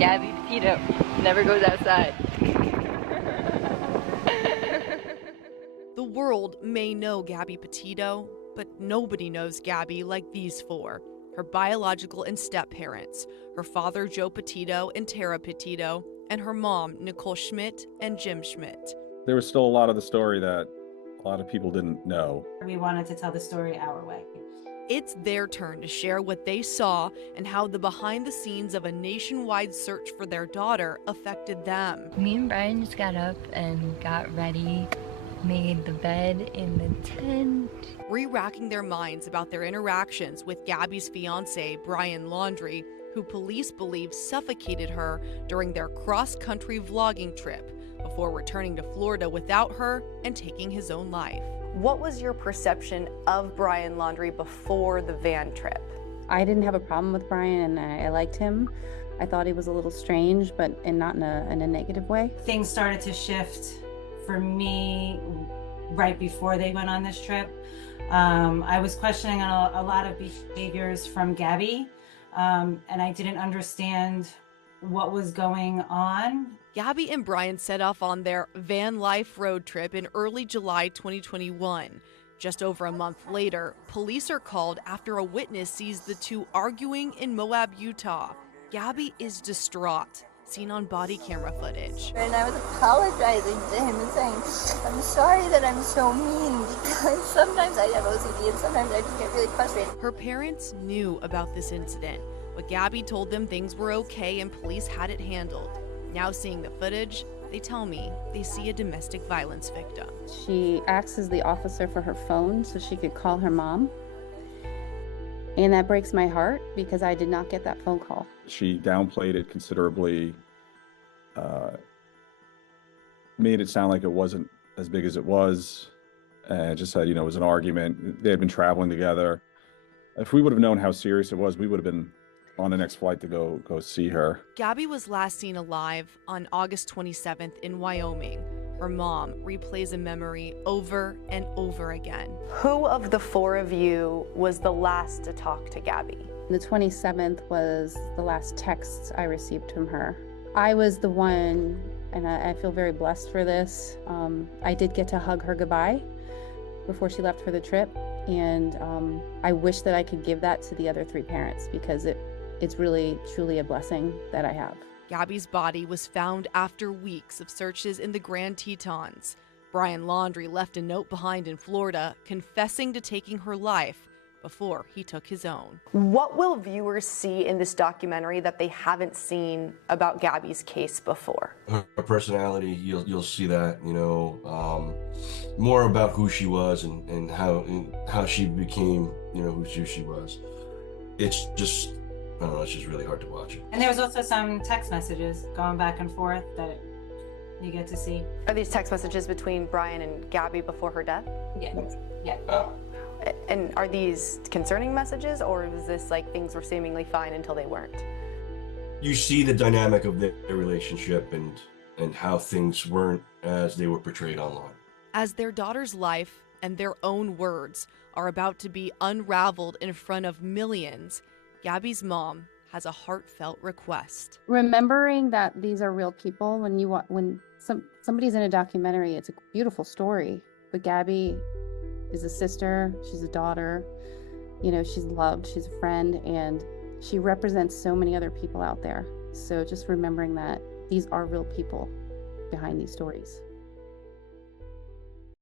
Gabby Petito never goes outside. The world may know Gabby Petito, but nobody knows Gabby like these four. Her biological and step-parents, her father Joe Petito and Tara Petito, and her mom Nicole Schmidt and Jim Schmidt. There was still a lot of the story that a lot of people didn't know. We wanted to tell the story our way. It's their turn to share what they saw and how the behind the scenes of a nationwide search for their daughter affected them. Me and Brian just got up and got ready, made the bed in the tent. Re-racking their minds about their interactions with Gabby's fiance, Brian Laundrie, who police believe suffocated her during their cross-country vlogging trip before returning to Florida without her and taking his own life. What was your perception of Brian Laundrie before the van trip? I didn't have a problem with Brian, and I liked him. I thought he was a little strange, but not in a negative way. Things started to shift for me right before they went on this trip. I was questioning a lot of behaviors from Gabby, and I didn't understand what was going on. Gabby and Brian set off on their van life road trip in early July 2021. Just over a month later, police are called after a witness sees the two arguing in Moab, Utah. Gabby is distraught, seen on body camera footage. And I was apologizing to him and saying, I'm sorry that I'm so mean, because sometimes I have OCD and sometimes I just get really frustrated. Her parents knew about this incident, but Gabby told them things were okay and police had it handled. Now seeing the footage, they tell me they see a domestic violence victim. She acts as the officer for her phone so she could call her mom. And that breaks my heart because I did not get that phone call. She downplayed it considerably, made it sound like it wasn't as big as it was, and just said, it was an argument. They had been traveling together. If we would have known how serious it was, we would have been on the next flight to go see her. Gabby was last seen alive on August 27th in Wyoming. Her mom replays a memory over and over again. Who of the four of you was the last to talk to Gabby? The 27th was the last text I received from her. I was the one, and I feel very blessed for this. I did get to hug her goodbye before she left for the trip, and I wish that I could give that to the other three parents because it's really, truly a blessing that I have. Gabby's body was found after weeks of searches in the Grand Tetons. Brian Laundrie left a note behind in Florida confessing to taking her life before he took his own. What will viewers see in this documentary that they haven't seen about Gabby's case before? Her personality, you'll see that, more about who she was and how she became, who she was. It's just, I don't know, it's just really hard to watch it. And there was also some text messages going back and forth that you get to see. Are these text messages between Brian and Gabby before her death? Yeah. Yeah. And are these concerning messages, or is this like things were seemingly fine until they weren't? You see the dynamic of their relationship and how things weren't as they were portrayed online. As their daughter's life and their own words are about to be unraveled in front of millions, Gabby's mom has a heartfelt request. Remembering that these are real people, when somebody's in a documentary, it's a beautiful story. But Gabby is a sister, she's a daughter, she's loved, she's a friend, and she represents so many other people out there. So just remembering that these are real people behind these stories.